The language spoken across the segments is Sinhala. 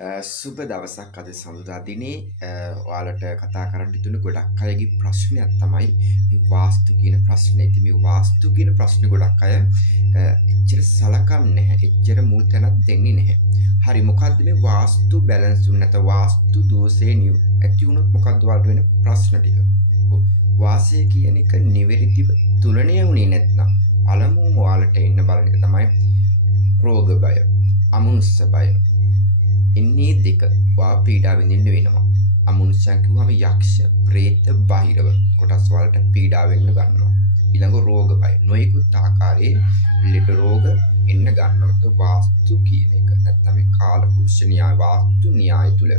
සුබ දවසක් අද සඳුදා දිනේ ඔයාලට කතා කරන්න හිතුණු ගොඩක් අයගේ ප්‍රශ්නයක් තමයි මේ වාස්තු කියන ප්‍රශ්නේ. ඉතින් මේ වාස්තු කියන ප්‍රශ්න ගොඩක් අය එච්චර සලකන්නේ නැහැ. එච්චර මුල් තැනක් දෙන්නේ නැහැ. හරි මොකද්ද මේ වාස්තු බැලන්ස් වුනේ නැත්නම් වාස්තු දෝෂේ ඇති වුණොත් මොකද්ද ඔයාලට වෙන ප්‍රශ්න ටික? ඔව් වාසය කියන එක නිවැරදිව තුලණය වුණේ නැත්නම් පළමුවම ඔයාලට එන්න බලන එක තමයි රෝග බය, අමනුෂ්‍ය බය. එන්නේ දෙක වා පීඩා විඳින්න වෙනවා. අමනුෂ්‍යයන් කිව්වම යක්ෂ, ප්‍රේත, බාහිරව කොටස් වලට පීඩා වෙන්න ගන්නවා. ඊළඟ රෝග බය. නොයෙකුත් ආකාරයේ ලෙඩ රෝග එන්න ගන්නවා. වාස්තු කියන එක නැත්නම් මේ කාලපුරුෂ න්‍යාය වාස්තු න්‍යාය තුල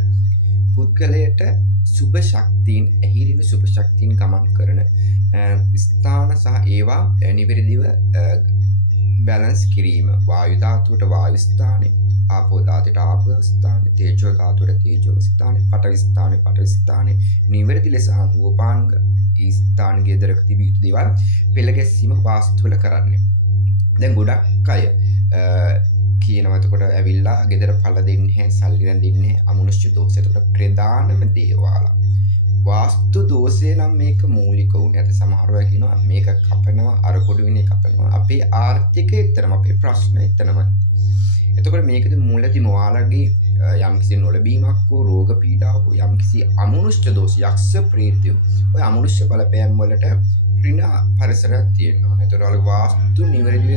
පුද්ගලයට සුභ ශක්තියින් ඇහිරින සුභ ශක්තියින් ගමන් කරන ස්ථාන සහ ඒවා නිවැරදිව බැලන්ස් කිරීම. වායු ධාතුවට වායු ස්ථානේ, ආපෝ ධාතුවට ආපෝ ස්ථානේ, තේජෝ ධාතුවට තේජෝ ස්ථානේ, පඨවි ස්ථානේ පඨවි ස්ථානේ නිවැරදි ලෙස අනුපාංග ඒ ස්ථානයේ දරක තිබී යුතු දේවල් පෙළ ගැසීම වාස්තු වල කරන්නේ. දැන් ගොඩක් අය කියනවා එතකොට ඇවිල්ලා ගෙදර පළ දෙන්නේ නැහැ, සල්ලි රැඳින්නේ අමනුෂ්‍ය දෝෂය. එතකොට ප්‍රධානම දේවාල වාස්තු දෝෂය නම් මේක මූලික වුණේ. අත සමහරව කියනවා මේක කපනවා, අර කොඩු විනේ කපනවා. අපේ ආර්ථිකය එතරම් අපේ ප්‍රශ්න එතරම්. එතකොට මේකද මුලදී ඔයාලගේ යම්කිසි නොලැබීමක් හෝ රෝග පීඩාවක් හෝ යම්කිසි අමනුෂ්‍ය දෝෂ යක්ෂ ප්‍රේතය ඔය අමනුෂ්‍ය බලපෑම් වලට ඍණ පරිසරයක් තියෙනවා. එතකොට ඔයාලගේ වාස්තු නිවැරදිව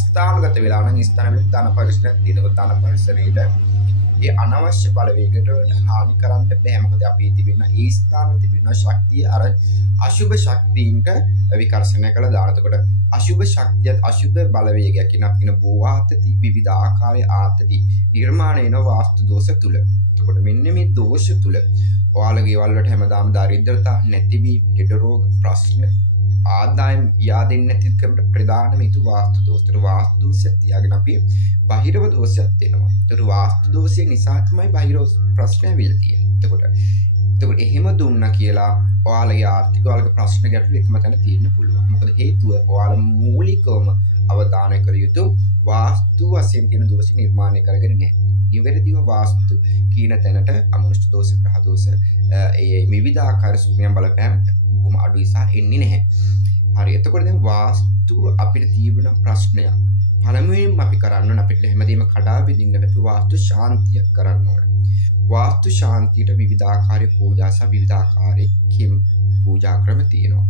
ස්ථානගත වෙලා නම් ස්ථාන වල ධන පරිසරයක් තියෙනවා. ධන පරිසරයේට ඒ අනවශ්‍ය බලවේගයට හානි කරන්න බෑ. මොකද අපි තිබෙන ඒ ස්ථාන තිබෙන ශක්තිය අර අශුභ ශක්තියින්ට විකර්ෂණය කළ දාන. එතකොට අශුභ ශක්තියත් අශුභ බලවේගයක් කියන බෝවාතති විවිධ ආකාරයේ ආතති නිර්මාණය වෙන වාස්තු දෝෂ තුල. එතකොට මෙන්න මේ දෝෂ තුල ඔයාලගේ වල වලට හැමදාම दारिद्रता නැතිවීම, ලෙඩ රෝග, ප්‍රශ්න, ආදායම් yaadෙන්නේ නැතිකමට ප්‍රධානම හේතු වාස්තු දෝෂ. ඒතර වාස්තු දෝෂයක් තියාගෙන අපි බාහිරව දෝෂයක් දෙනවා. ඒතර වාස්තු දෝෂය නිසා තමයි බාහිර ප්‍රශ්න ඇවිල්ලා තියෙන්නේ. එතකොට එහෙම දුන්නා කියලා ඔයාලගේ ආර්ථික ඔයාලගේ ප්‍රශ්න ගැටලු එකම තැන තියෙන්න පුළුවන්. මොකද හේතුව ඔයාලා මූලිකවම අවධානය කළ යුතු වාස්තු වශයෙන් තියෙන දෝෂ නිර්මාණය කරගෙන නැහැ. නිවැරදිව වාස්තු කියන තැනට අමනුෂ්‍ය දෝෂ, ග්‍රහ දෝෂ, ඒ විවිධ ආකාර සූක්ෂම බලපෑම් බොහොම අඩු නිසා එන්නේ නැහැ. හරි. එතකොට දැන් වාස්තු අපිට තියෙන ප්‍රශ්නයක්. පළමුවෙන්ම අපි කරන්න ඕන අපිට හැමදේම කඩා බෙදින්න බැහැ. වාස්තු ශාන්තියක් කරන්න ඕන. වාස්තු ශාන්තියට විවිධාකාරයේ පූජා සහ විවිධාකාරයේ පූජා ක්‍රම තියෙනවා.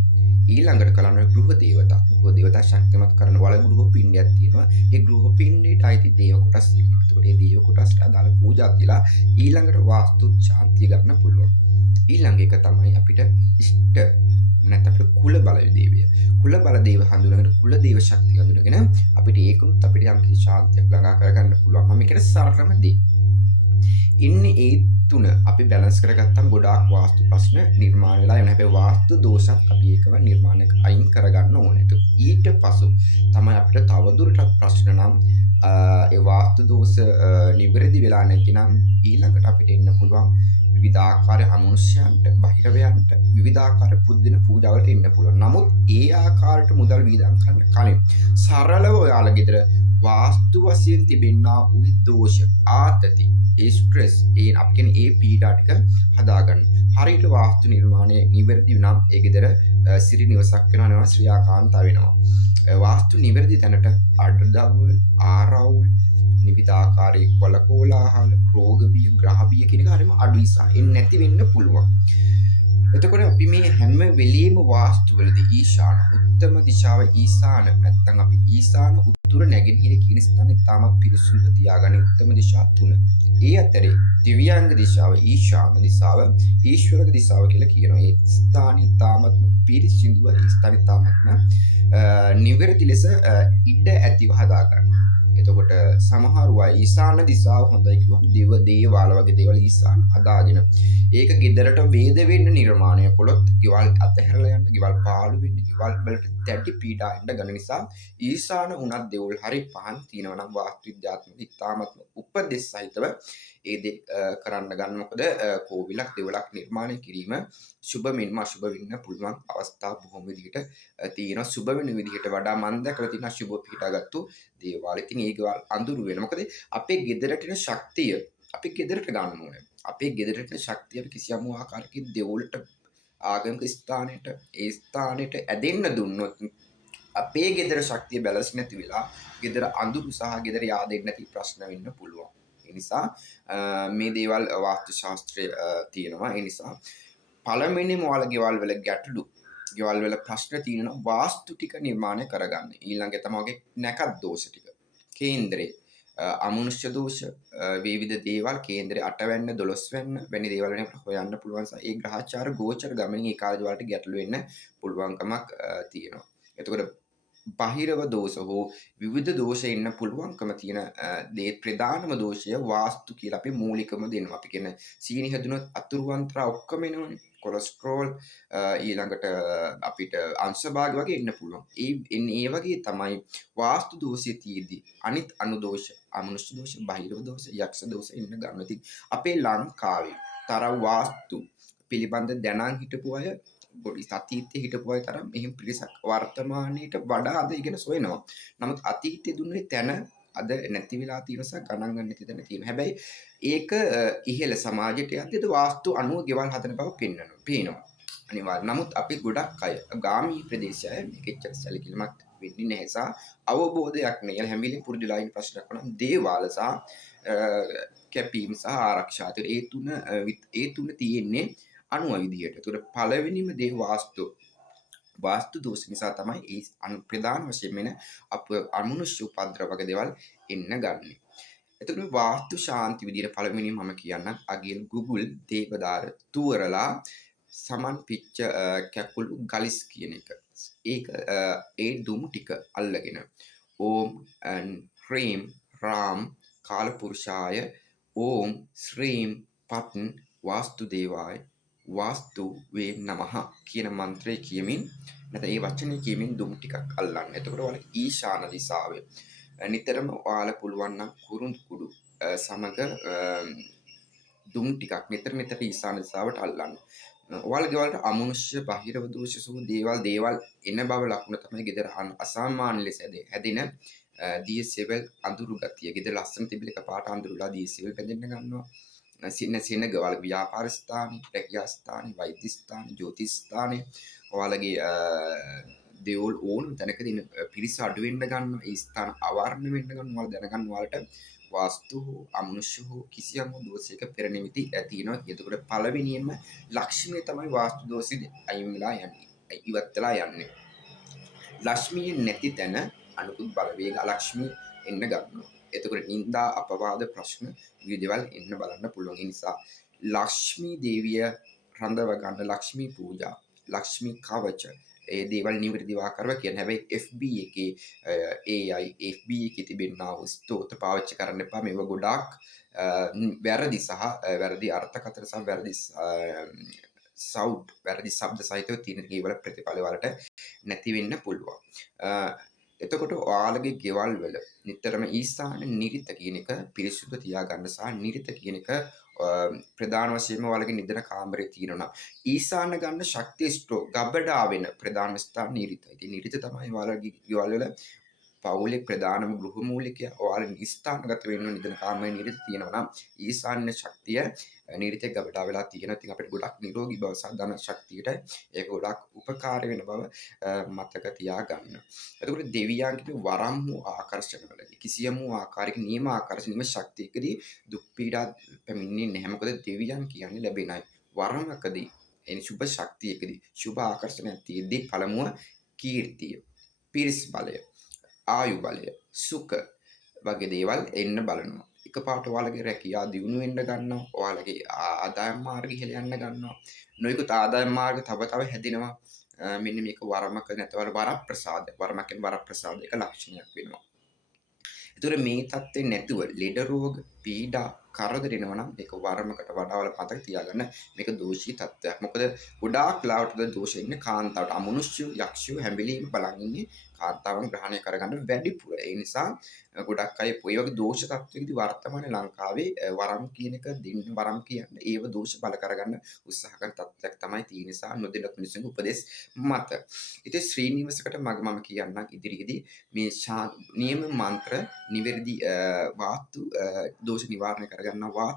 ඊළඟට කරන්න ගෘහ දේවතා. ගෘහ දේවතා ශක්තිමත් කරන වල ගෘහ පිණ්ඩයක් තියෙනවා. ඒ ගෘහ පිණ්ඩේට අයිති දේව කොටස් තියෙනවා. ඒකට මේ දේව කොටස්ට අදාළ පූජා කියලා ඊළඟට වාස්තු ශාන්තිය ගන්න පුළුවන්. ඊළඟ එක තමයි අපිට ඉෂ්ට නැත්නම් අපේ කුල බල දේවිය. කුල බල දේව හඳුනගෙන කුල දේව ශක්තිය හඳුනගෙන අපිට ඒකුත් අපිට යම් කිසි ශාන්තියක් ළඟා කරගන්න පුළුවන්. මම මේකට සරලම දෙයි. ඉන්නේ ඒ තුන අපි බැලන්ස් කරගත්තම ගොඩාක් වාස්තු ප්‍රශ්න නිර්මාණය වෙලා යන හැබැයි වාස්තු දෝෂත් අපි ඒකව නිර්මාණය අයින් කරගන්න ඕනේ. ඊට පසු තමයි අපිට තවදුරටත් ප්‍රශ්න නම් ඒ වාස්තු දෝෂ නිවැරදි වෙලා නැතිනම් ඊළඟට අපිට එන්න පුළුවන් විවිධාකාර අමනුෂ්‍යයන්ට, බහිරවයන්ට, විවිධාකාර පුද්දින පූජාවලට එන්න පුළුවන්. නමුත් ඒ ආකාරයට මුදල් වියදම් කරන්න කලින් සරලව ඔයාලා ගෙදර වාස්තු වශයෙන් තිබෙනා උයි දෝෂ, ආතති, ඒ ස්ට්‍රෙස්, ඒ අපි කියන්නේ ඒ පීඩා ටික හදාගන්න. හරියට වාස්තු නිර්මාණය නිවැරදි නම් ඒ ගෙදර සිරි නිවසක් වෙනවා, ශ්‍රියාකාන්තා වෙනවා. වාස්තු නිවැරදි තැනට අඩදවුල්, ආරවුල්, නිවිධාකාරයේ කොලකෝලාහල, රෝග බිය, ග්‍රහ බිය කියන එක හරියම අඩු නිසා එන්නේ නැති වෙන්න පුළුවන්. එතකොට අපි මේ හැම වෙලෙම වාස්තු වලදී ඊශාන උත්තම දිශාව ඊශාන නැත්නම් අපි ඊශාන උතුර නැගෙනහිර කියන ස්ථානේ තාමත් පිරිසුදු තියාගන්න උත්තම දිශා තුන. ඒ අතරේ දිව්‍යාංග දිශාව ඊශාන දිශාව, ඊශ්වරක දිශාව කියලා කියනවා. ඒ ස්ථානේ තාමත් පිරිසිදුව ඒ ස්ථානේ තාමත්ම නිවැරදි ලෙස ඉඩ ඇතිව හදාගන්න. එතකොට සමහරු අය ඊශාන දිශාව හොඳයි කිව්වම දේවාල වගේ දේවල් ඊශාන හදාගෙන ඒක ගෙදරට වේද වෙන්න නිර්මාණය කළොත් ගෙවල් අතහැරලා යන්න, ගෙවල් පාළු වෙන්න, ගෙවල් වලට දැඩි පීඩා එන්න ගන්න නිසා ඊශාන උනත් දේවල් හරි පහන් තියෙනවා නම් වාස්තු විද්‍යාත්මක ඉතාමත්ම උපදෙස් සහිතව ඒ දේ කරන්න ගන්න. මොකද කෝවිලක් දෙවලක් නිර්මාණය කිරීම සුබ මෙන්ම අසුබ වෙන්න පුළුවන් අවස්ථා බොහොම විදිහට තියෙනවා. සුබ වෙන විදිහට වඩා මම දැකලා තියෙන අසුබ පිටාගත්තු දේවාල. ඉතින් ඒකවල් අඳුරු වෙන. මොකද අපේ ගෙදරට එන ශක්තිය අපි ගෙදරට ගන්න ඕනේ. අපේ ගෙදරට ශක්තිය අපි කිසියම් ආකාරයකින් දෙවොලට ආගමික ස්ථානෙට ඒ ස්ථානෙට ඇදෙන්න දුන්නොත් අපේ ගෙදර ශක්තිය බැලන්ස් නැති වෙලා ගෙදර අඳුරු සහ ගෙදර yaadෙන්නේ නැති ප්‍රශ්න වෙන්න පුළුවන්. ඒ නිසා මේ දේවල් වාස්තු ශාස්ත්‍රයේ තියෙනවා. ඒ නිසා පළවෙනිම ඔයාලා ගෙවල් වල ගැටලු, ගෙවල් වල ප්‍රශ්න තියෙනවා වාස්තු ටික නිර්මාණය කරගන්න. ඊළඟ තමයි වගේ නැකත් දෝෂ ටික. කේන්දරේ අමනුෂ්‍ය දෝෂ විවිධ දේවල් කේන්දරේ 8 වැන්න 12 වැන්න වැනි දේවල් වලින් අපිට හොයන්න පුළුවන් සහ ඒ ග්‍රහචාර ගෝචර ගමනින් ඒ කාලේ වලට ගැටලු වෙන්න පුළුවන්කමක් තියෙනවා. එතකොට බහිරව දෝෂ හෝ විවිධ දෝෂ එන්න පුළුවන්කම තියෙන දේ ප්‍රධානම දෝෂය වාස්තු කියලා අපි මූලිකම දෙනවා. අපි කියන සීනි හැදුනොත් අතුරු අන්තරා ඔක්කොම එනවනේ. කොලෙස්ටරෝල් ඊළඟට අපිට අංශභාග වගේ එන්න පුළුවන්. ඒ වගේ තමයි වාස්තු දෝෂය තියෙද්දි අනිත් අනුදෝෂ, අමනුෂ්‍ය දෝෂ, බහිරව දෝෂ, යක්ෂ දෝෂ එන්න ගන්නවා. ඉතින් අපේ ලංකාවේ තරම් වාස්තු පිළිබඳ දැනන් හිටපු අය ගොඩි අතීතයේ හිටපු අය තරම් එහෙම පිරිසක් වර්තමානයේට වඩා අද ඉගෙන සොයනවා. නමුත් අතීතයේ දුන්නේ තැන අද නැති වෙලා තියෙන නිසා ගණන් ගන්න නැති තැන තියෙනවා. හැබැයි ඒක ඉහළ සමාජයට යද්දී වාස්තු අනුව ගෙවල් හදන බව පේනවා. අනිවාර්ය. නමුත් අපි ගොඩක් අය ගාමී ප්‍රදේශය මේකෙච්චර සැලකිලිමත් වෙන්නේ නැහැ සහ අවබෝධයක් නැහැ. හැම වෙලෙම පුරුදුලා ඉන්න ප්‍රශ්නයක් වුණා දේවාල සහ කැපීම් සහ ආරක්ෂා. ඒ තුන තියෙන්නේ අණුව විදියට. ඒතකොට පළවෙනිම දේ වාස්තු දෝෂ නිසා තමයි ඒ ප්‍රධාන වශයෙන් වෙන අමනුෂ්‍ය උපද්‍රව වගේ දේවල් එන්න ගන්නෙ. එතකොට වාස්තු ශාන්ති විදියට පළවෙනිම මම කියන්නම් අගිල් ගුගුල් දේවදාර තුවරලා සමන් පිච්ච කැකුළු ගලිස් කියන එක. ඒක ඒ දුම් ටික අල්ලගෙන ඕම් ශ්‍රීම් රාම් කාලපුරුෂාය ඕම් ශ්‍රීම් පට්න් වාස්තු දේවාය වාස්තු වේ නමහ කියන මන්ත්‍රය කියමින් නැත්නම් ඒ වචනේ කියමින් දුම් ටිකක් අල්ලන්න. එතකොට ඔයාලා ඊශාන දිශාවේ නිතරම ඔයාලා පුළුවන් නම් කුරුඳු කුඩු සමග දුම් ටිකක් නිතර ඊශාන දිශාවට අල්ලන්න. ඔයාලගේ වලට අමනුෂ්‍ය බහිරව දෝෂ සහ දේවල් එන බව ලකුණ තමයි ගෙදර අසාමාන්‍ය ලෙස හැදෙන දියසෙවල් අඳුරු ගතිය. ගෙදර ලස්සන තිබිල එකපාරට අඳුරුලා දියසෙවල් පැදෙන්න ගන්නවා. සෙනගවල ව්‍යාපාර ස්ථාන, රැකියා ස්ථාන, වෛද්‍ය ස්ථාන, ජ්‍යොතිෂ ස්ථාන ඔයාලගේ දෙවල් ඕන තැනකදී පිරිස අඩු වෙන්න ගන්නවා. ඒ ස්ථාන අවර්ණ වෙන්න ගන්නවා. ඔයාලා දැනගන්න ඔයාලට වාස්තු අමනුෂ්‍ය කිසියම් දෝෂයක පෙර නිමිති තියෙනවා. එතකොට පළවෙනියෙන්ම ලක්ෂ්මිය තමයි වාස්තු දෝෂෙදි අයින් වෙලා යන්නේ. ඉවත් වෙලා යන්නේ. ලක්ෂ්මිය නැති තැන අනුකුත් බලවේග ලක්ෂ්මිය එන්න ගන්නවා. එතකොට නින්දා අපවාද ප්‍රශ්න විවිධවල් එන්න බලන්න පුළුවන්. ඒ නිසා ලක්ෂ්මී දේවිය රඳව ගන්න ලක්ෂ්මී පූජා, ලක්ෂ්මී කවච ඒ දේවල් නිවැරදිව ආකාරව කියන. හැබැයි FB එකේ AI FB එකේ තිබෙනා වූ ස්තෝත්‍ර පාවිච්චි කරන්න එපා. මේවා ගොඩාක් වැරදි සහ වැරදි අර්ථකථන සහ වැරදි සවුන්ඩ් වැරදි ශබ්ද සහිතව තියෙන ඒවල ප්‍රතිඵල වලට නැති වෙන්න පුළුවන්. එතකොට ඔයාලගේ ගෙවල් වල නිතරම ඊසාන නිරිත කියන එක පිරිසුදු තියාගන්න සහ නිරිත කියන එක ප්‍රධාන වශයෙන්ම ඔයාලගේ නිදන කාමරේ තියෙනවා. ඊසාන ගන්න ශක්තිය ස්ට්‍රෝක් ගබඩා වෙන ප්‍රධාන ස්ථාන නිරිත. ඉතින් නිරිත තමයි ඔයාලගේ ගෙවල් වල පවුලේ ප්‍රධානම ගෘහ මූලිකය. ඔයාලා ස්ථානගත වෙන්න නිදන කාමරේ නිරිත තියෙනවා නම් ඊසාන්‍ය ශක්තිය නිරිතේ ගබඩා වෙලා තියෙනවා. ඉතින් අපිට ගොඩක් නිරෝගී බව සහ ධන ශක්තියට ඒක ගොඩක් උපකාර වෙන බව මතක තියාගන්න. එතකොට දෙවියන්ගේ වරම් වූ ආකර්ෂණවලදී කිසියම් වූ ආකාරයක නියම ආකර්ෂණීය ශක්තියකදී දුක් පීඩා පැමිණෙන්නේ නැහැ. මොකද දෙවියන් කියන්නේ ලැබෙනයි. වරමකදී එනි සුභ ශක්තියකදී සුභ ආකර්ෂණයක් තියෙද්දී පළමුව කීර්තිය, පිරිස් බලය, ආයු බලය, සුඛ වගේ දේවල් එන්න බලනවා. එකපාරට ඔයාලගේ රැකියාව දියුණු වෙන්න ගන්නවා. ඔයාලගේ ආදායම් මාර්ග ඉහළ යන්න ගන්නවා. නොයෙකුත් ආදායම් මාර්ග තව හැදෙනවා. මෙන්න මේක වරමක නැතවල වරප්‍රසාද. වරමක් කියන්නේ වරප්‍රසාදයක ලක්ෂණයක් වෙනවා. ඒතර මේ தත්ත්වේ නැතුව ලෙඩ රෝග, පීඩා, කරදර එනවා නම් ඒක වරමකට වඩා වල මතක තියාගන්න මේක දෝෂී තත්ත්වයක්. මොකද ගොඩාක් ලාවට දෝෂ ඉන්නේ කාන්තාවට. අමනුෂ්‍ය යක්ෂයෝ හැඹලීම බලන් ඉන්නේ කාන්තාවන් ග්‍රහණය කරගන්න වැඩිපුර. ඒ නිසා ගොඩක් අය ඔය වගේ දෝෂ තත්ත්වයකදී වර්තමාන ලංකාවේ වරම් කියන එක දෙන්න වරම් කියන්නේ ඒව දෝෂ බල කරගන්න උත්සාහ කරන තත්ත්වයක් තමයි තියෙන නිසා නොදෙනත් මිනිස්සුන්ගේ උපදෙස් මත. ඉතින් ශ්‍රීනිවසකට මම කියන්නම් ඉදිරියේදී මේ නියම මන්ත්‍ර නිවැරදි වාස්තු දෝෂ නිවාරණය කරගන්නවා.